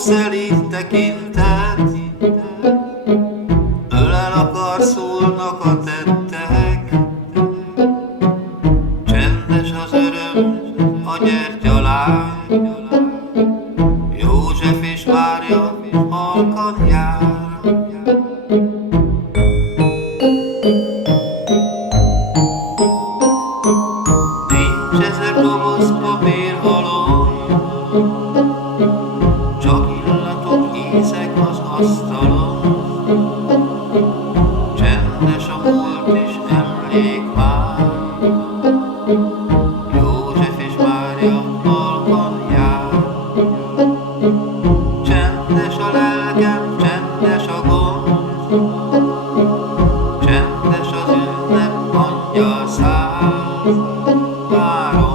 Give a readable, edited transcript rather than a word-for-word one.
szelíd tekintet, ölel akar, szólnak a tettek. Csendes az öröm, a gyertyalány, József és Mária halkan jár. Nincs ezer doboz papírhalom, csak illatok, ízek az asztalon. Csendes a múlt és emlék már, József és Mária halkan jár. Csendes a lelkem, csendes a gond, csendes az ünnep, angyal száll, várom